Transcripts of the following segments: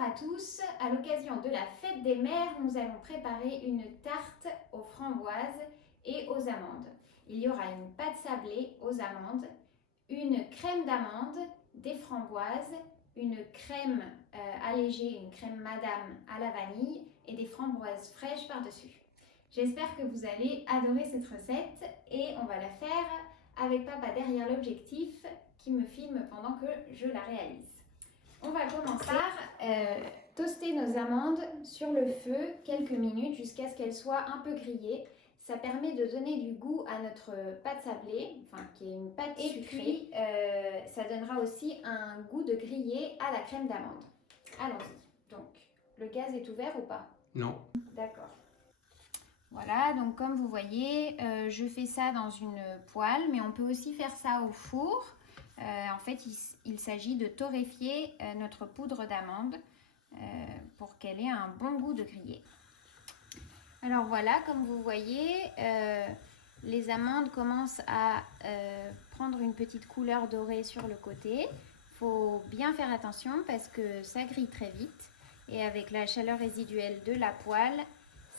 Bonjour à tous, à l'occasion de la fête des mères, nous allons préparer une tarte aux framboises et aux amandes. Il y aura une pâte sablée aux amandes, une crème d'amande, des framboises, une crème allégée, une crème madame à la vanille et des framboises fraîches par-dessus. J'espère que vous allez adorer cette recette et on va la faire avec papa derrière l'objectif qui me filme pendant que je la réalise. On va commencer par toaster nos amandes sur le feu quelques minutes jusqu'à ce qu'elles soient un peu grillées. Ça permet de donner du goût à notre pâte sablée, enfin qui est une pâte sucrée. Et puis ça donnera aussi un goût de grillé à la crème d'amande. Allons-y. Donc, le gaz est ouvert ou pas? Non. D'accord. Voilà, donc comme vous voyez, je fais ça dans une poêle, mais on peut aussi faire ça au four. En fait, il s'agit de torréfier notre poudre d'amande pour qu'elle ait un bon goût de grillé. Alors voilà, comme vous voyez, les amandes commencent à prendre une petite couleur dorée sur le côté. Il faut bien faire attention parce que ça grille très vite et avec la chaleur résiduelle de la poêle,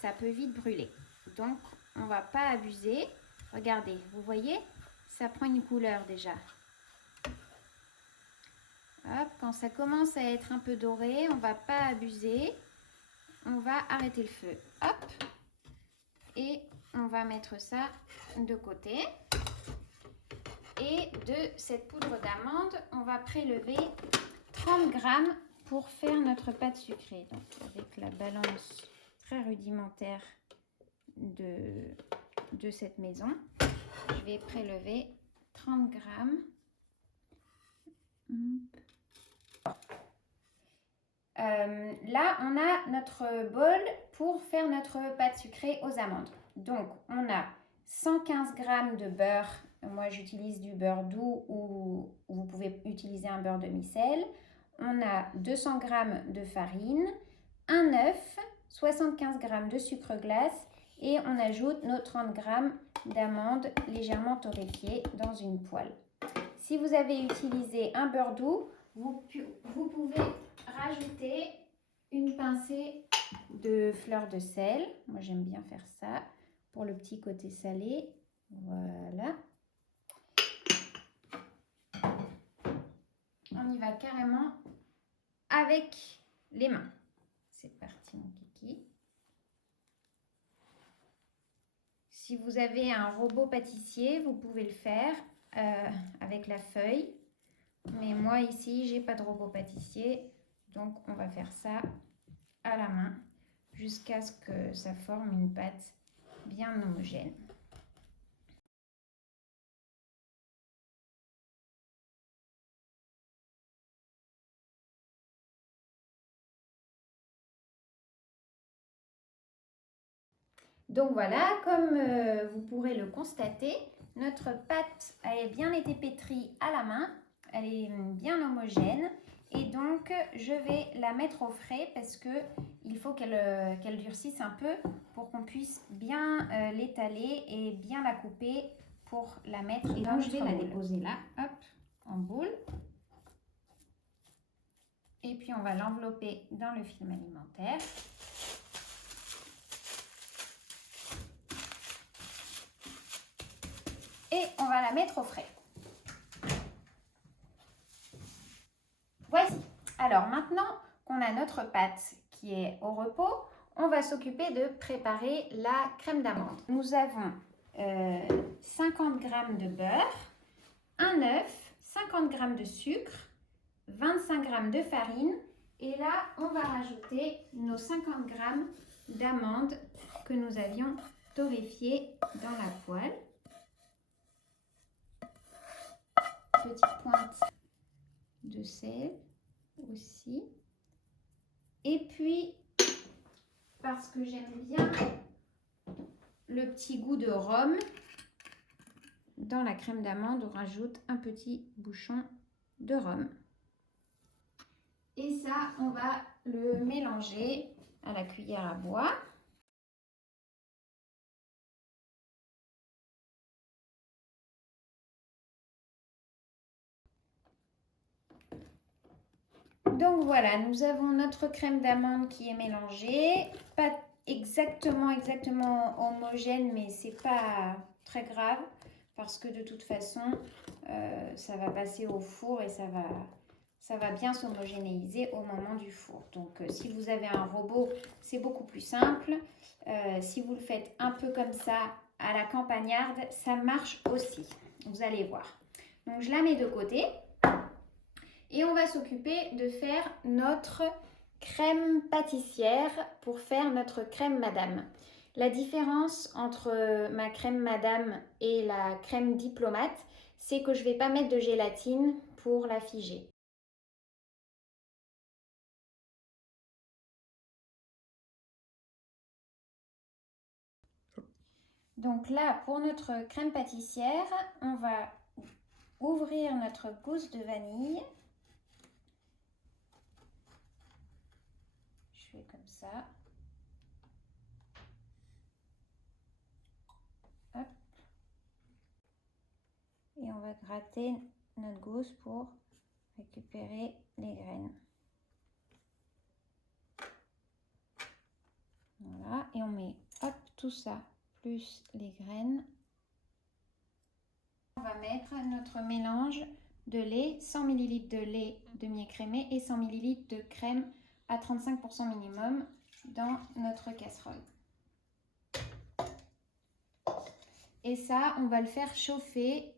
ça peut vite brûler. Donc, on ne va pas abuser. Regardez, vous voyez, ça prend une couleur déjà. Hop, quand ça commence à être un peu doré, on ne va pas abuser. On va arrêter le feu. Hop. Et on va mettre ça de côté. Et de cette poudre d'amande, on va prélever 30 grammes pour faire notre pâte sucrée. Donc, avec la balance très rudimentaire de cette maison, je vais prélever 30 grammes. Là, on a notre bol pour faire notre pâte sucrée aux amandes. Donc, on a 115 grammes de beurre. Moi, j'utilise du beurre doux ou vous pouvez utiliser un beurre demi-sel. On a 200 grammes de farine, un œuf, 75 grammes de sucre glace et on ajoute nos 30 grammes d'amandes légèrement torréfiées dans une poêle. Si vous avez utilisé un beurre doux, vous pouvez rajouter une pincée de fleur de sel. Moi, j'aime bien faire ça pour le petit côté salé. Voilà. On y va carrément avec les mains. C'est parti, mon kiki. Si vous avez un robot pâtissier, vous pouvez le faire avec la feuille. Mais moi, ici, j'ai pas de robot pâtissier. Donc, on va faire ça à la main jusqu'à ce que ça forme une pâte bien homogène. Donc voilà, comme vous pourrez le constater, notre pâte a bien été pétrie à la main, elle est bien homogène et donc je vais la mettre au frais parce qu'il faut qu'elle durcisse un peu pour qu'on puisse bien l'étaler et bien la couper pour la mettre. Et donc je vais la déposer là, hop, en boule. Et puis on va l'envelopper dans le film alimentaire. Et on va la mettre au frais. Voici. Alors maintenant qu'on a notre pâte qui est au repos, on va s'occuper de préparer la crème d'amande. Nous avons 50 g de beurre, un œuf, 50 g de sucre, 25 g de farine et là on va rajouter nos 50 g d'amandes que nous avions torréfiées dans la poêle. Petite pointe de sel aussi. Et puis, parce que j'aime bien le petit goût de rhum, dans la crème d'amande, on rajoute un petit bouchon de rhum. Et ça, on va le mélanger à la cuillère à bois. Donc Donc voilà, nous avons notre crème d'amande qui est mélangée. Pas exactement homogène, mais c'est pas très grave parce que de toute façon, ça va passer au four et ça va bien s'homogénéiser au moment du four. Donc si vous avez un robot, c'est beaucoup plus simple. Si vous le faites un peu comme ça à la campagnarde, ça marche aussi. Vous allez voir. Donc je la mets de côté. Et on va s'occuper de faire notre crème pâtissière pour faire notre crème madame. La différence entre ma crème madame et la crème diplomate, c'est que je ne vais pas mettre de gélatine pour la figer. Donc là, pour notre crème pâtissière, on va ouvrir notre gousse de vanille. Je fais comme ça. Hop. Et on va gratter notre gousse pour récupérer les graines. Voilà, et on met hop tout ça plus les graines. On va mettre notre mélange de lait, 100 ml de lait demi-écrémé et 100 ml de crème à 35% minimum dans notre casserole. Et ça, on va le faire chauffer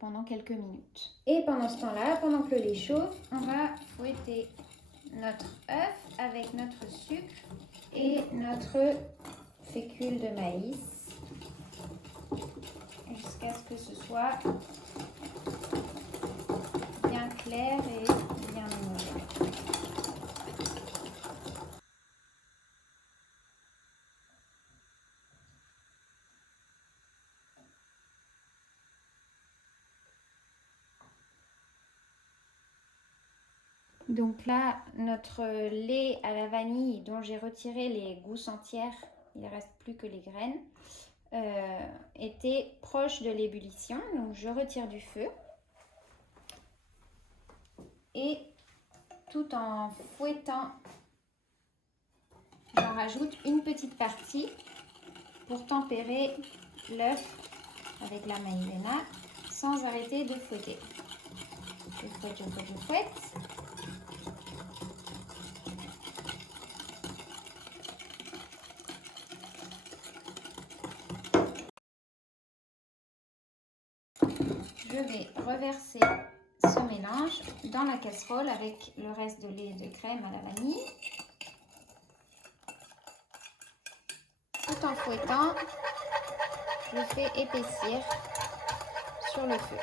pendant quelques minutes. Et pendant ce temps-là, pendant que le lait chauffe, on va fouetter notre œuf avec notre sucre et notre fécule de maïs jusqu'à ce que ce soit bien clair et bien homogène. Donc là, notre lait à la vanille dont j'ai retiré les gousses entières, il ne reste plus que les graines, était proche de l'ébullition. Donc je retire du feu et tout en fouettant, j'en rajoute une petite partie pour tempérer l'œuf avec la maïzena sans arrêter de fouetter. Je fouette, je fouette, je fouette. Je vais reverser ce mélange dans la casserole avec le reste de lait de crème à la vanille. Tout en fouettant, je fais épaissir sur le feu.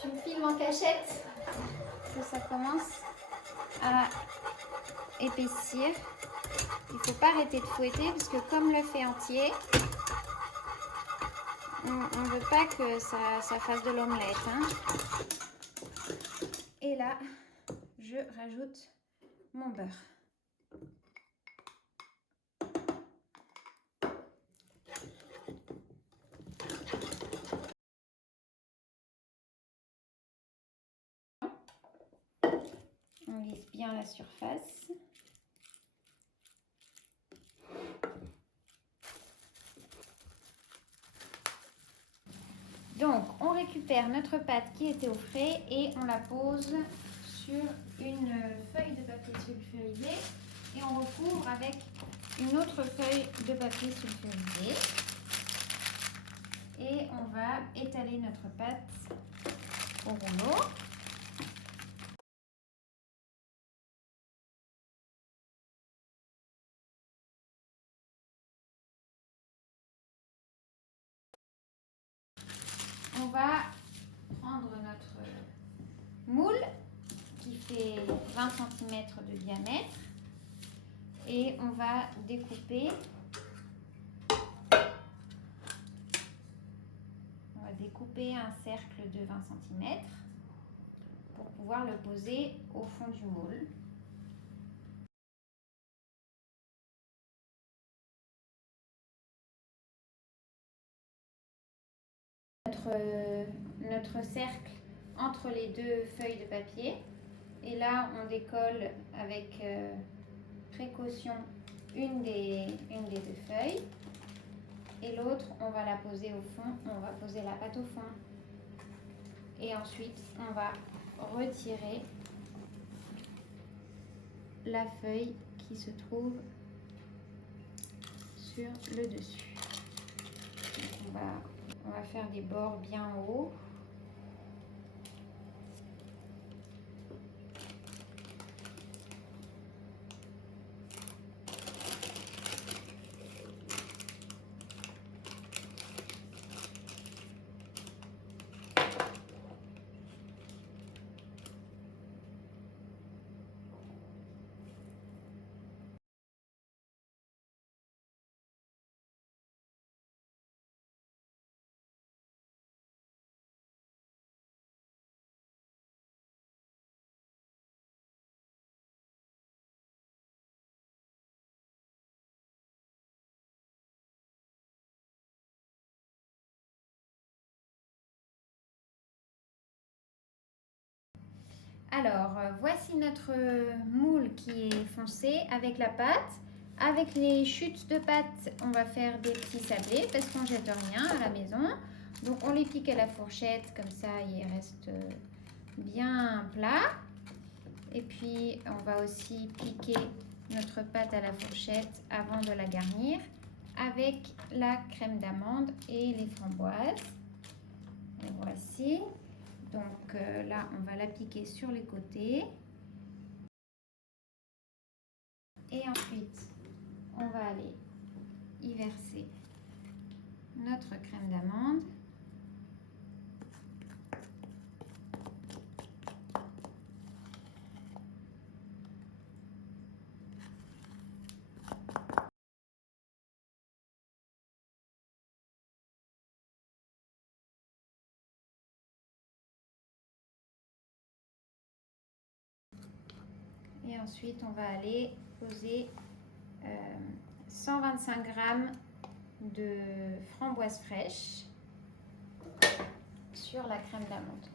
Tu me filmes en cachette que ça commence à épaissir. Il ne faut pas arrêter de fouetter parce que comme l'œuf est entier, on ne veut pas que ça fasse de l'omelette. Hein. Et là, je rajoute mon beurre. On lisse bien la surface. Donc, on récupère notre pâte qui était au frais et on la pose sur une feuille de papier sulfurisé et on recouvre avec une autre feuille de papier sulfurisé. Et on va étaler notre pâte au rouleau. On va prendre notre moule qui fait 20 cm de diamètre et on va découper. On va découper un cercle de 20 cm pour pouvoir le poser au fond du moule. notre cercle entre les deux feuilles de papier. Et là, on décolle avec précaution une des deux feuilles. Et l'autre, on va la poser au fond. On va poser la pâte au fond. Et ensuite, on va retirer la feuille qui se trouve sur le dessus. Donc on va faire des bords bien hauts. Alors, voici notre moule qui est foncé avec la pâte. Avec les chutes de pâte, on va faire des petits sablés parce qu'on ne jette rien à la maison. Donc, on les pique à la fourchette, comme ça, ils restent bien plats. Et puis, on va aussi piquer notre pâte à la fourchette avant de la garnir avec la crème d'amande et les framboises. Et voici. Donc là, on va la piquer sur les côtés. Et ensuite, on va aller y verser notre crème d'amande. Et ensuite, on va aller poser 125 g de framboises fraîches sur la crème d'amande.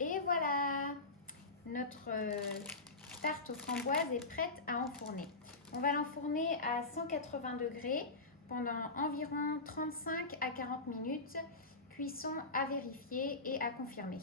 Et voilà, notre tarte aux framboises est prête à enfourner. On va l'enfourner à 180 degrés pendant environ 35 à 40 minutes. Cuisson à vérifier et à confirmer.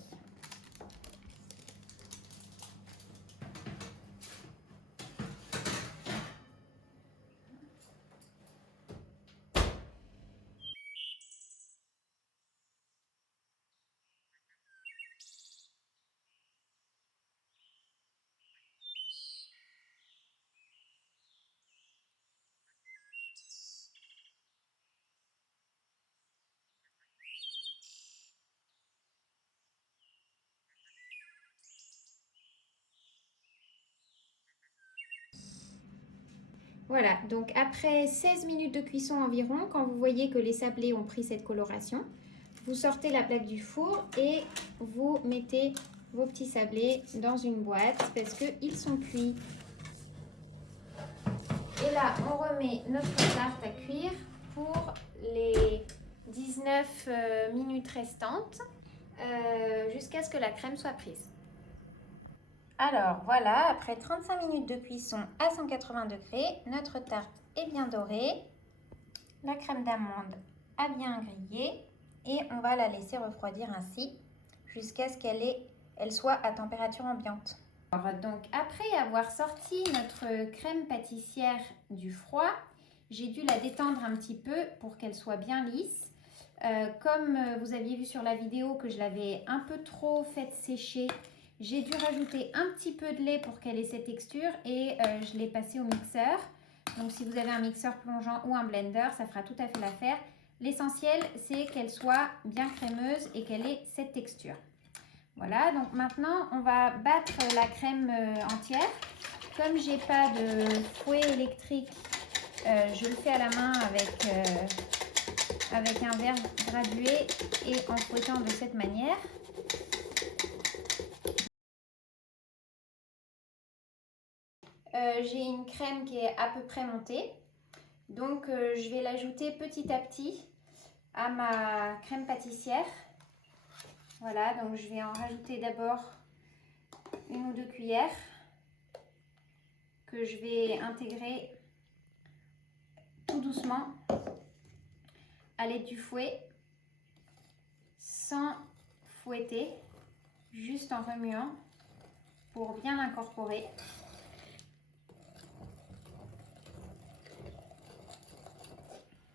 Voilà, donc après 16 minutes de cuisson environ, quand vous voyez que les sablés ont pris cette coloration, vous sortez la plaque du four et vous mettez vos petits sablés dans une boîte parce qu'ils sont cuits. Et là, on remet notre tarte à cuire pour les 19 minutes restantes jusqu'à ce que la crème soit prise. Alors voilà, après 35 minutes de cuisson à 180 degrés, notre tarte est bien dorée. La crème d'amande a bien grillé et on va la laisser refroidir ainsi jusqu'à ce qu'elle soit à température ambiante. Alors, donc après avoir sorti notre crème pâtissière du froid, j'ai dû la détendre un petit peu pour qu'elle soit bien lisse. Comme vous aviez vu sur la vidéo que je l'avais un peu trop faite sécher, j'ai dû rajouter un petit peu de lait pour qu'elle ait cette texture et je l'ai passée au mixeur. Donc si vous avez un mixeur plongeant ou un blender, ça fera tout à fait l'affaire. L'essentiel, c'est qu'elle soit bien crémeuse et qu'elle ait cette texture. Voilà, donc maintenant, on va battre la crème entière. Comme j'ai pas de fouet électrique, je le fais à la main avec un verre gradué et en fouettant de cette manière. j'ai une crème qui est à peu près montée. Donc je vais l'ajouter petit à petit à ma crème pâtissière. Voilà, donc je vais en rajouter d'abord 1 ou 2 cuillères que je vais intégrer tout doucement à l'aide du fouet, sans fouetter, juste en remuant pour bien incorporer.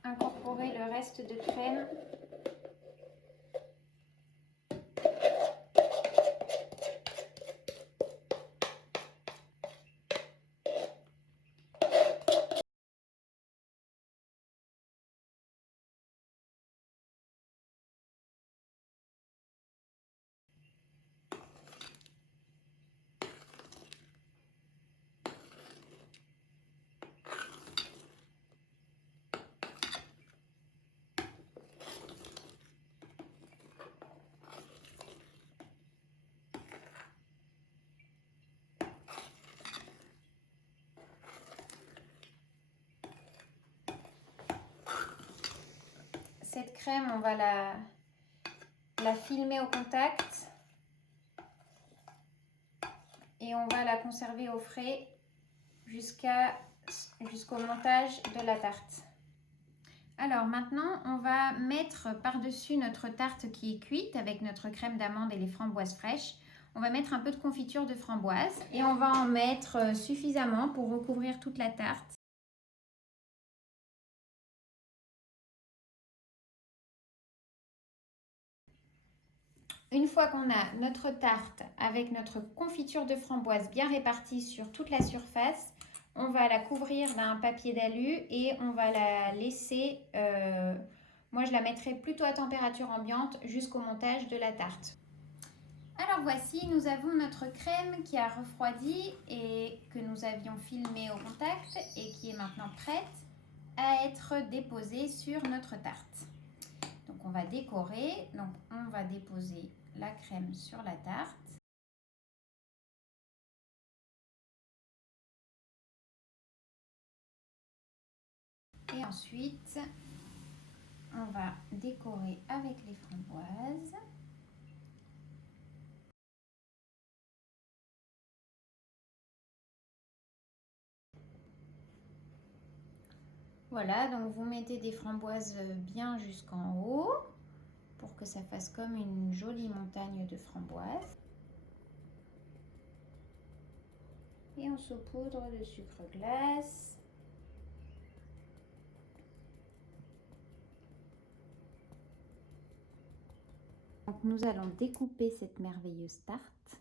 Incorporer le reste de crème. Cette crème, on va la filmer au contact et on va la conserver au frais jusqu'au montage de la tarte. Alors maintenant, on va mettre par-dessus notre tarte qui est cuite avec notre crème d'amande et les framboises fraîches. On va mettre un peu de confiture de framboise et on va en mettre suffisamment pour recouvrir toute la tarte. Une fois qu'on a notre tarte avec notre confiture de framboise bien répartie sur toute la surface, on va la couvrir d'un papier d'alu et on va la laisser, moi je la mettrai plutôt à température ambiante jusqu'au montage de la tarte. Alors voici, nous avons notre crème qui a refroidi et que nous avions filmée au contact et qui est maintenant prête à être déposée sur notre tarte. Donc on va décorer, donc on va déposer la crème sur la tarte. Et ensuite, on va décorer avec les framboises. Voilà, donc vous mettez des framboises bien jusqu'en haut pour que ça fasse comme une jolie montagne de framboises. Et on saupoudre de sucre glace. Donc nous allons découper cette merveilleuse tarte.